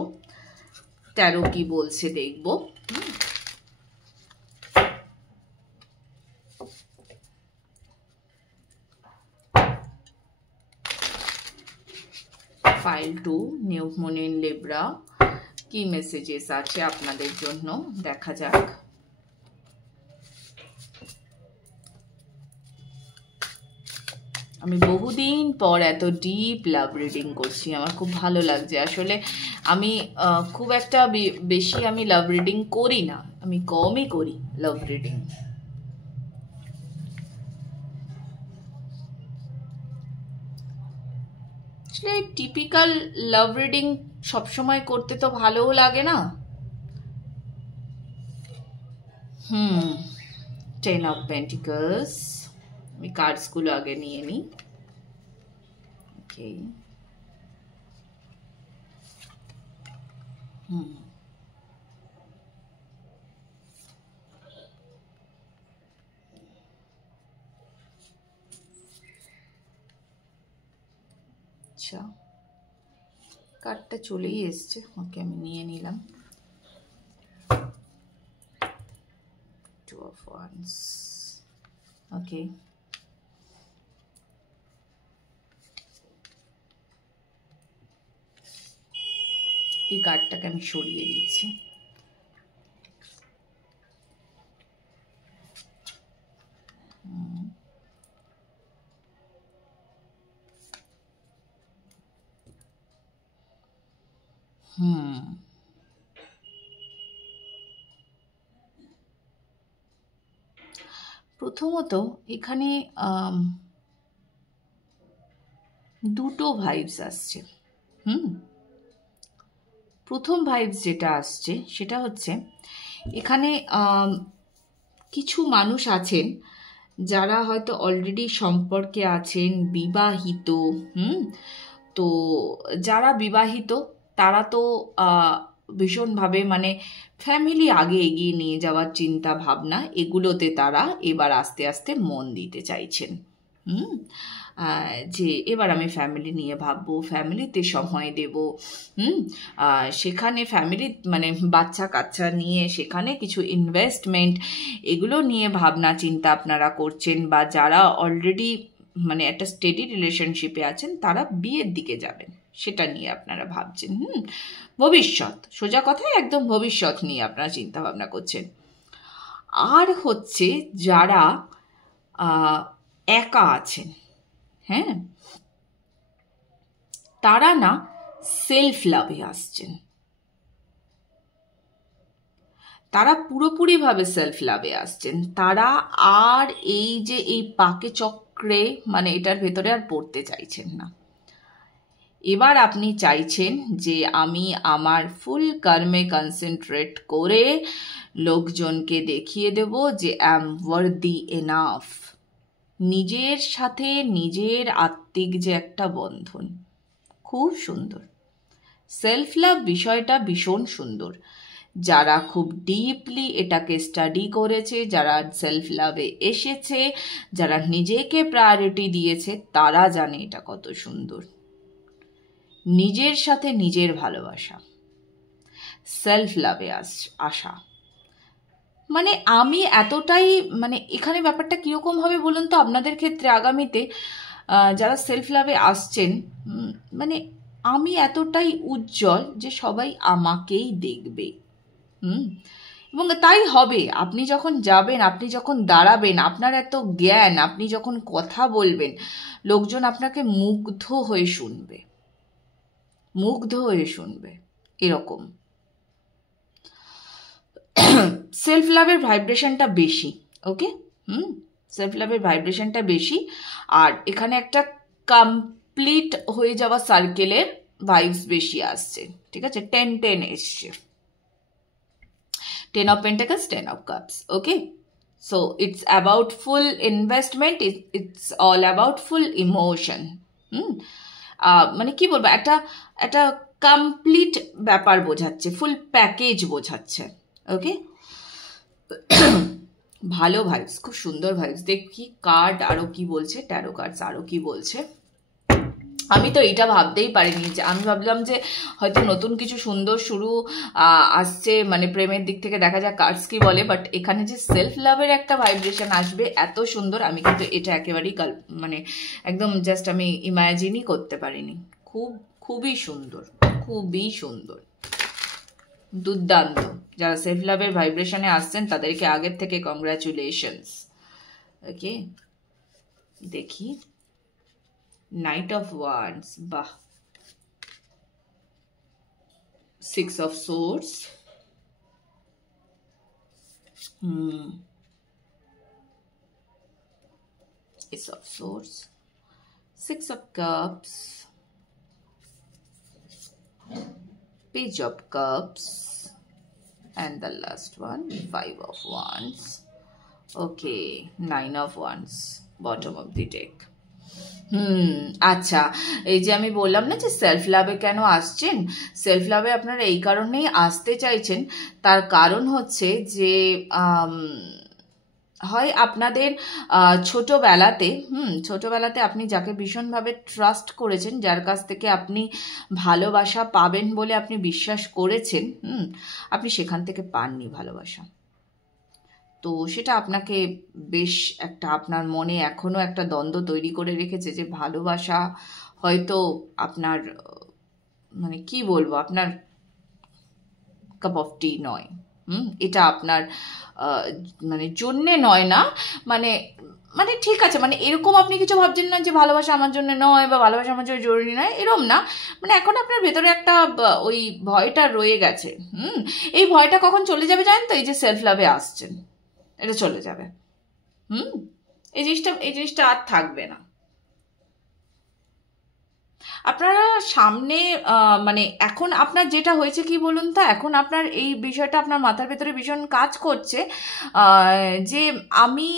13 কি বলছে দেখবো। পাইল 2 নিউ মুন ইন লিব্রা, কি মেসেজেস আছে আপনাদের জন্য দেখা যাক। আমি বহুদিন পর এত ডিপ লাভ রিডিং করছি, আমার খুব ভালো লাগছে। আসলে আমি খুব একটা বেশি আমি লাভ রিডিং করি না, আমি কমই করি লাভ রিডিং। আসলে টিপিক্যাল লাভ রিডিং সবসময় করতে তো ভালোও লাগে না। 10 অফ পেন্টিকলস, আমি কার্ডসগুলো আগে নিয়ে নিই। ওকে, আচ্ছা, কার্ডটা চলেই এসছে। ওকে, আমি নিয়ে নিলাম। 2 of Wands। ওকে, এই কার্ডটাকে আমি সরিয়ে দিচ্ছি। প্রথমত এখানে দুটো ভাইবস আসছে। প্রথম ভাইবস যেটা আসছে সেটা হচ্ছে, এখানে কিছু মানুষ আছেন যারা হয়তো অলরেডি সম্পর্কে আছেন, বিবাহিত। তো যারা বিবাহিত তারা তো ভীষণভাবে মানে ফ্যামিলি আগে এগিয়ে নিয়ে যাওয়ার চিন্তা ভাবনা, এগুলোতে তারা এবার আস্তে আস্তে মন দিতে চাইছেন। যে এবার আমি ফ্যামিলি নিয়ে ভাববো, ফ্যামিলিতে সময় দেব, সেখানে ফ্যামিলি মানে বাচ্চা কাচ্চা নিয়ে সেখানে কিছু ইনভেস্টমেন্ট, এগুলো নিয়ে ভাবনা চিন্তা আপনারা করছেন। বা যারা অলরেডি মানে একটা স্টেডি রিলেশনশিপে আছেন তারা বিয়ের দিকে যাবেন, সেটা নিয়ে আপনারা ভাবছেন। ভবিষ্যৎ, সোজা কথায় একদম ভবিষ্যৎ নিয়ে আপনারা চিন্তা ভাবনা করছেন। আর হচ্ছে যারা একা আছেন, হ্যাঁ, তারা না সেলফ লাভে আসছেন, তারা পুরোপুরিভাবে সেলফ লাভে আসছেন। তারা আর এই যে এই পাকে চক্রে মানে এটার ভেতরে আর পড়তে চাইছেন না। এবার আপনি চাইছেন যে আমি আমার ফুল কর্মে কনসেন্ট্রেট করে লোকজনকে দেখিয়ে দেব যে আই এম ওয়ার্দি এনাফ। নিজের সাথে নিজের আত্মিক যে একটা বন্ধন, খুব সুন্দর। সেলফ লাভ বিষয়টা ভীষণ সুন্দর। যারা খুব ডিপলি এটাকে স্টাডি করেছে, যারা সেলফ লাভে এসেছে, যারা নিজেকে প্রায়োরিটি দিয়েছে, তারা জানে এটা কত সুন্দর। নিজের সাথে নিজের ভালোবাসা, সেলফ লাভে আসা, মানে আমি এতটাই মানে এখানে ব্যাপারটা কীরকম হবে বলুন তো আপনাদের ক্ষেত্রে আগামীতে যারা সেলফ লাভে আসছেন, মানে আমি এতটাই উজ্জ্বল যে সবাই আমাকেই দেখবে। এবং তাই হবে। আপনি যখন যাবেন, আপনি যখন দাঁড়াবেন, আপনার এত জ্ঞান, আপনি যখন কথা বলবেন, লোকজন আপনাকে মুগ্ধ হয়ে শুনবে, মুগ্ধ হয়ে শুনবে, এরকম। সেলফ লাভের ভাইব্রেশনটা বেশি, ওকে, সেলফ লাভের ভাইব্রেশনটা বেশি। আর এখানে একটা কমপ্লিট হয়ে যাওয়া সার্কেলের ভাইবস বেশি আসছে, ঠিক আছে। 10-10 এসছে, 10 of Pentacles, 10 of Cups, okay. So it's about full investment, it's all about full emotion. মানে কি বলবো, একটা কমপ্লিট ব্যাপার বোঝাচ্ছে, ফুল প্যাকেজ বোঝাচ্ছে, ওকে। ভালো ভাইবস, খুব সুন্দর ভাইবস। দেখি কার্ড আরো কি বলছে, ট্যারো কার্ডস আরো কি বলছে। আমি তো এটা ভাবতেই পারিনি, যে আমি ভাবলাম যে হয়তো নতুন কিছু সুন্দর শুরু আসছে, মানে প্রেমের দিক থেকে, দেখা যাক কার্ডস কি বলে। বাট এখানে যে সেলফ লাভের একটা ভাইব্রেশন আসবে এত সুন্দর, আমি কিন্তু এটা একেবারেই মানে একদম জাস্ট আমি ইমাজিনই করতে পারিনি। খুবই সুন্দর, খুবই সুন্দর, দুর্দান্ত। যারা সেলফ লাভের ভাইব্রেশনে আসছেন তাদেরকে আগের থেকে কংগ্রাচুলেশনস, ওকে। দেখি Knight of Wands, bah. 6 of Swords, Ace of Swords, 6 of Cups, Page of Cups, and the last one 5 of Wands, okay, 9 of Wands, bottom of the deck. আচ্ছা, এই যে আমি বললাম না যে সেলফ লাভে কেন আসছেন, সেলফ লাভে আপনারা এই কারণেই আসতে চাইছেন। তার কারণ হচ্ছে যে হয় আপনাদের ছোটবেলাতে আপনি যাকে ভীষণভাবে ট্রাস্ট করেছেন, যার কাছ থেকে আপনি ভালোবাসা পাবেন বলে আপনি বিশ্বাস করেছেন, আপনি সেখান থেকে পাননি ভালোবাসা। তো সেটা আপনাকে বেশ একটা আপনার মনে এখনো একটা দ্বন্দ্ব তৈরি করে রেখেছে, যে ভালোবাসা হয়তো আপনার মানে কি বলবো, আপনার কাপ অফ টি নয়। এটা আপনার মানে জন্যে নয় না, মানে মানে ঠিক আছে, মানে এরকম আপনি কিছু ভাবছেন না যে ভালোবাসা আমার জন্য নয় বা ভালোবাসা আমার জন্য জরুরি নয়, এরকম না। মানে এখন আপনার ভেতরে একটা ওই ভয়টা রয়ে গেছে। এই ভয়টা কখন চলে যাবে জানেন তো? এই যে সেলফ লাভে আসছেন, এটা চলে যাবে। এই জিনিসটা আর থাকবে না। আপনারা সামনে মানে এখন আপনার যেটা হয়েছে কি বলুন তো, এখন আপনার এই বিষয়টা আপনার মাথার ভেতরে ভীষণ কাজ করছে, যে আমি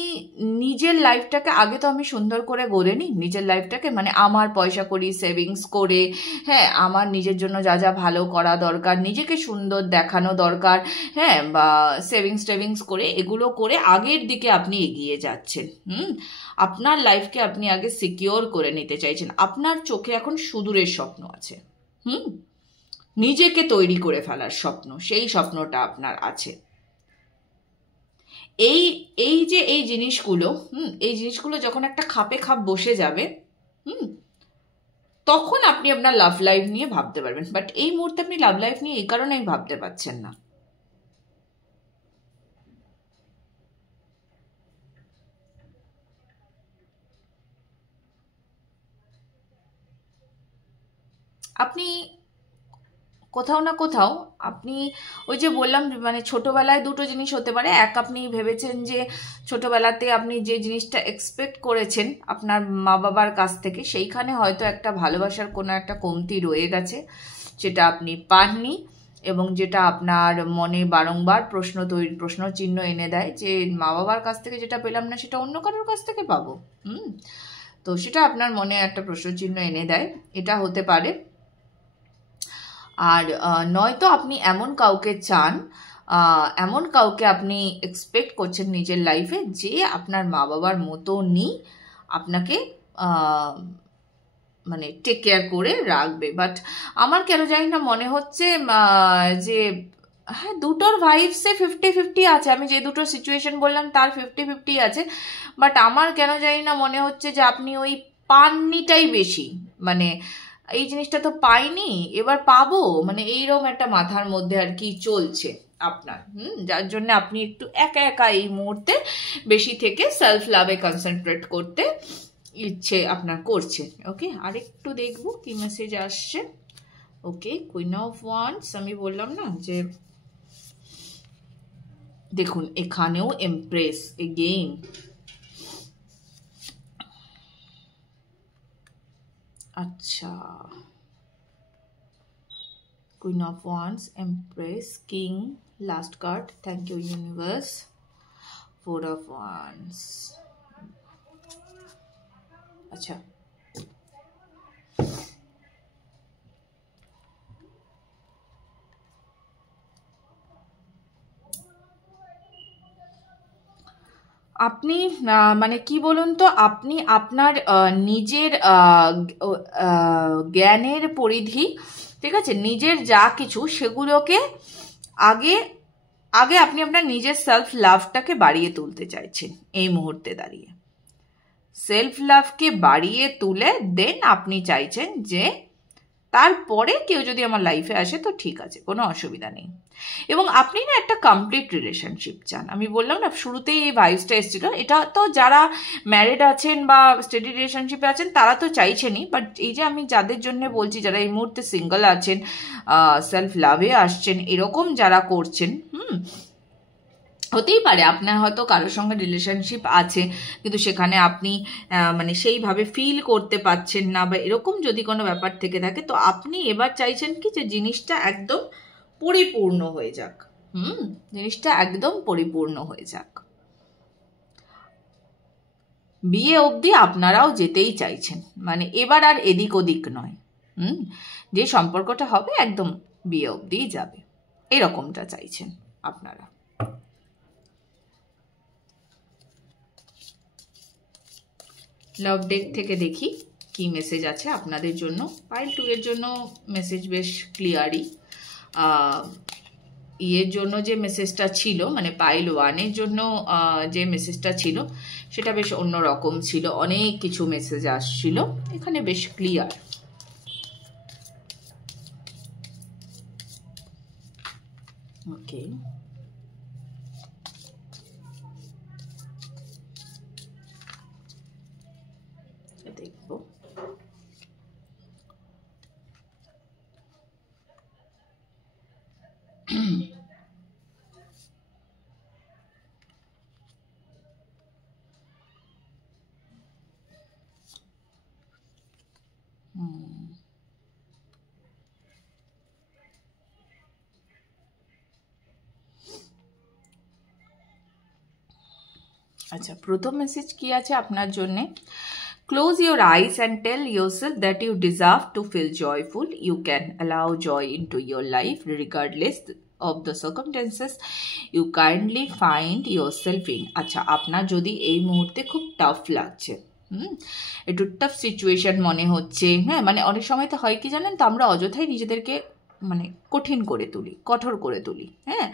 নিজের লাইফটাকে আগে তো আমি সুন্দর করে গড়ে নিই, নিজের লাইফটাকে মানে আমার পয়সা করি সেভিংস করে, হ্যাঁ আমার নিজের জন্য যা যা ভালো করা দরকার, নিজেকে সুন্দর দেখানো দরকার, হ্যাঁ বা সেভিংস টেভিংস করে এগুলো করে আগের দিকে আপনি এগিয়ে যাচ্ছেন। আপনার লাইফকে আপনি আগে সিকিওর করে নিতে চাইছেন, আপনার চোখে এখন সুদূরের স্বপ্ন আছে, হুম নিজেকে তৈরি করে ফেলার স্বপ্ন, সেই স্বপ্নটা আপনার আছে। এই এই যে এই জিনিসগুলো, এই জিনিসগুলো যখন একটা খাপে খাপ বসে যাবে, হুম তখন আপনি আপনার লাভ লাইফ নিয়ে ভাবতে পারবেন। বাট এই মুহূর্তে আপনি লাভ লাইফ নিয়ে এই কারণে ভাবতে পারছেন না, আপনি কোথাও না কোথাও আপনি ওই যে বললাম মানে ছোটবেলায় দুটো জিনিস হতে পারে, এক আপনি ভেবেছেন যে ছোটবেলাতে আপনি যে জিনিসটা এক্সপেক্ট করেছেন আপনার মা বাবার কাছ থেকে, সেইখানে হয়তো একটা ভালোবাসার কোনো একটা কমতি রয়ে গেছে, যেটা আপনি পাননি, এবং যেটা আপনার মনে বারংবার প্রশ্ন চিহ্ন এনে দেয় যে মা বাবার কাছ থেকে যেটা পেলাম না সেটা অন্য কারোর কাছ থেকে পাবো। তো সেটা আপনার মনে একটা প্রশ্ন চিহ্ন এনে দেয়, এটা হতে পারে। আর নয়তো আপনি এমন কাউকে চান, এমন কাউকে আপনি এক্সপেক্ট করছেন নিজের লাইফে যে আপনার মা বাবার মতনই আপনাকে মানে টেক কেয়ার করে রাখবে। বাট আমার কেন জানি না মনে হচ্ছে যে হ্যাঁ দুটোর ভাইবসে 50-50 আছে, আমি যে দুটো সিচুয়েশন বললাম তার 50-50 আছে, বাট আমার কেন জানি না মনে হচ্ছে যে আপনি ওই পাননিটাই বেশি, মানে এই জিনিসটা তো পাইনি এবার পাবো, মানে এইরকম একটা মাথার মধ্যে আর কি চলছে আপনার, যার জন্য আপনি একটু একা একা এই মুহূর্তে বেশি থেকে সেলফ লাভে কনসেন্ট্রেট করতে ইচ্ছে আপনার করছে। ওকে, আরেকটু দেখবো কি মেসেজ আসছে। ওকে, কুইন অফ ওয়ান্ডস, আমি বললাম না যে দেখুন এখানেও এমপ্রেস এগেইন, আচ্ছা queen of wands, empress, king, last card, thank you universe, four of wands, আচ্ছা আপনি মানে কি বলুন তো, আপনি আপনার নিজের জ্ঞানের পরিধি, ঠিক আছে, নিজের যা কিছু সেগুলোকে আগে আগে আপনি আপনার নিজের সেলফ লাভটাকে বাড়িয়ে তুলতে চাইছেন এই মুহূর্তে দাঁড়িয়ে, সেলফ লাভকে বাড়িয়ে তুলে দেন আপনি চাইছেন যে তারপরে কেউ যদি আমার লাইফে আসে তো ঠিক আছে, কোনো অসুবিধা নেই। এবং আপনি না একটা কমপ্লিট রিলেশনশিপ চান, আমি বললাম না শুরুতেই এই ভাইবসটা এসেছিল, এটা তো যারা ম্যারিড আছেন বা স্টেডি রিলেশনশিপে আছেন তারা তো চাইছেনই, বাট এই যে আমি যাদের জন্য বলছি যারা এই মুহূর্তে সিঙ্গেল আছেন, সেলফ লাভে আসছেন, এরকম যারা করছেন, হতেই পারে আপনার হয়তো কারোর সঙ্গে রিলেশনশিপ আছে কিন্তু সেখানে আপনি মানে সেইভাবে ফিল করতে পারছেন না, বা এরকম যদি কোনো ব্যাপার থেকে থাকে, তো আপনি এবার চাইছেন কি যে জিনিসটা একদম পরিপূর্ণ হয়ে যাক, জিনিসটা একদম পরিপূর্ণ হয়ে যাক, বিয়ে অবধি আপনারাও যেতেই চাইছেন, মানে এবার আর এদিক ওদিক নয়, যে সম্পর্কটা হবে একদম বিয়ে অবধিই যাবে, এরকমটা চাইছেন আপনারা। লাভ ডেক থেকে দেখি কি মেসেজ আছে আপনাদের জন্য। পাইল 2 এর জন্য মেসেজ বেশ ক্লিয়ারই, ইয়ের জন্য যে মেসেজটা ছিল মানে পাইল 1 এর জন্য যে মেসেজটা ছিল সেটা বেশ অন্যরকম ছিল, অনেক কিছু মেসেজ আসছিল, এখানে বেশ ক্লিয়ার। ওকে, দেখবো আচ্ছা, প্রথম মেসেজ কি আছে আপনার জন্যে? Close your eyes and tell yourself that you deserve to feel joyful. You can allow joy into your life regardless of the circumstances you kindly find yourself in. আচ্ছা, আপনার যদি এই মুহূর্তে খুব টাফ লাগছে, একটু টাফ সিচুয়েশন মনে হচ্ছে, হ্যাঁ, মানে অনেক সময় তো হয় কি জানেন তো, আমরা অযথাই নিজেদেরকে মানে কঠিন করে তুলি, কঠোর করে তুলি, হ্যাঁ,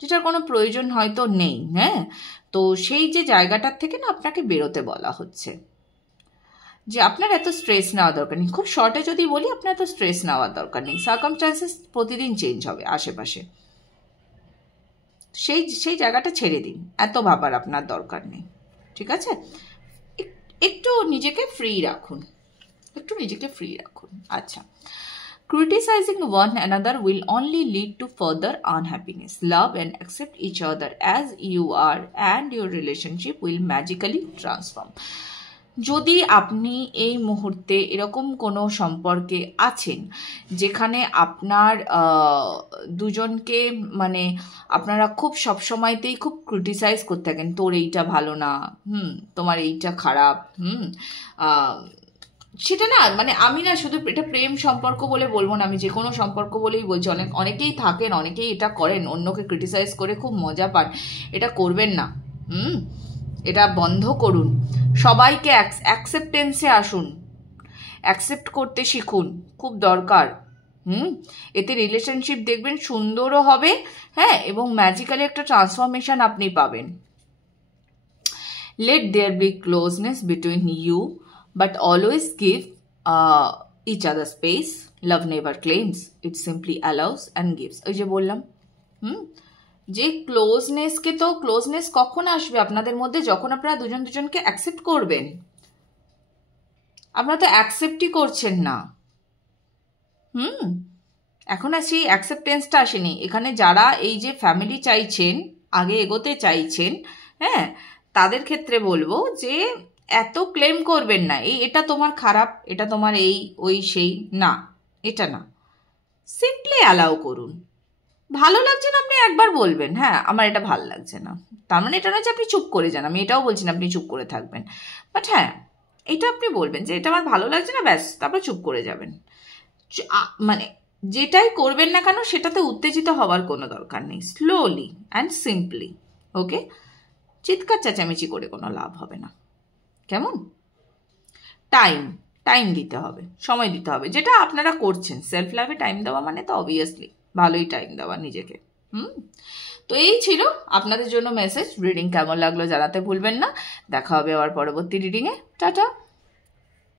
যেটার কোনো প্রয়োজন হয়তো নেই, হ্যাঁ। তো সেই যে জায়গাটার থেকে না আপনাকে বেরোতে বলা হচ্ছে, যে আপনার এত স্ট্রেস নেওয়া দরকার নেই। খুব শর্টে যদি বলি, আপনার এত স্ট্রেস নেওয়ার দরকার নেই। সার্কামস্ট্যান্সেস প্রতিদিন চেঞ্জ হবে আশেপাশে, সেই জায়গাটা ছেড়ে দিন, এত ভাবার আপনার দরকার নেই, ঠিক আছে? একটু নিজেকে ফ্রি রাখুন, একটু নিজেকে ফ্রি রাখুন। আচ্ছা, criticizing one another will only lead to further unhappiness. Love and accept each other as you are and your relationship will magically transform. যদি আপনি এই মুহূর্তে এরকম কোনো সম্পর্কে আছেন যেখানে আপনার দুজনকে মানে আপনারা খুব সবসময়তেই খুব ক্রিটিসাইজ করতে থাকেন, তোর এইটা ভালো না, তোমার এইটা খারাপ, সেটা না, মানে আমি না শুধু এটা প্রেম সম্পর্ক বলে বলবো না, আমি যে কোনো সম্পর্ক বলেই বলছি। অনেকেই থাকেন, অনেকেই এটা করেন, অন্যকে ক্রিটিসাইজ করে খুব মজা পান। এটা করবেন না, এটা বন্ধ করুন। সবাইকে অ্যাকসেপ্টেন্সে আসুন, অ্যাকসেপ্ট করতে শিখুন, খুব দরকার। এতে রিলেশনশিপ দেখবেন সুন্দরও হবে, হ্যাঁ, এবং ম্যাজিক্যালি একটা ট্রান্সফরমেশন আপনি পাবেন। Let there be closeness between you, but always give each other space. Love never claims, it simply allows and gives. ওই যে বললাম, যে ক্লোজনেসকে, তো ক্লোজনেস কখন আসবে আপনাদের মধ্যে? যখন আপনারা দুজন দুজনকে অ্যাকসেপ্ট করবেন। আপনারা তো অ্যাকসেপ্টই করছেন না, এখন আর সেই অ্যাকসেপ্টেন্সটা আসেনি। এখানে যারা এই যে ফ্যামিলি চাইছেন, আগে এগোতে চাইছেন, হ্যাঁ, তাদের ক্ষেত্রে বলবো যে এত ক্লেম করবেন না, এটা তোমার খারাপ, এটা তোমার এই ওই সেই, না, এটা না, সিম্পলি অ্যালাউ করুন। ভালো লাগছে না আপনি একবার বলবেন, হ্যাঁ আমার এটা ভালো লাগছে না, তার মানে এটা নয় যে আপনি চুপ করে যান, আমি এটাও বলছি না আপনি চুপ করে থাকবেন, বাট হ্যাঁ এটা আপনি বলবেন যে এটা আমার ভালো লাগছে না, ব্যাস, তারপর চুপ করে যাবেন। মানে যেটাই করবেন না কেন সেটাতে উত্তেজিত হওয়ার কোনো দরকার নেই, স্লোলি অ্যান্ড সিম্পলি, ওকে? চিৎকার চেঁচামেচি করে কোনো লাভ হবে না, কেমন? টাইম দিতে হবে, সময় দিতে হবে, যেটা আপনারা করছেন। সেলফ লাভে টাইম দেওয়া মানে তো অবভিয়াসলি ভালোই টাইম দেওয়া নিজেকে। তো এই ছিল আপনাদের জন্য মেসেজ। রিডিং কেমন লাগলো জানাতে ভুলবেন না। দেখা হবে আবার পরবর্তী রিডিংয়ে। টাটা।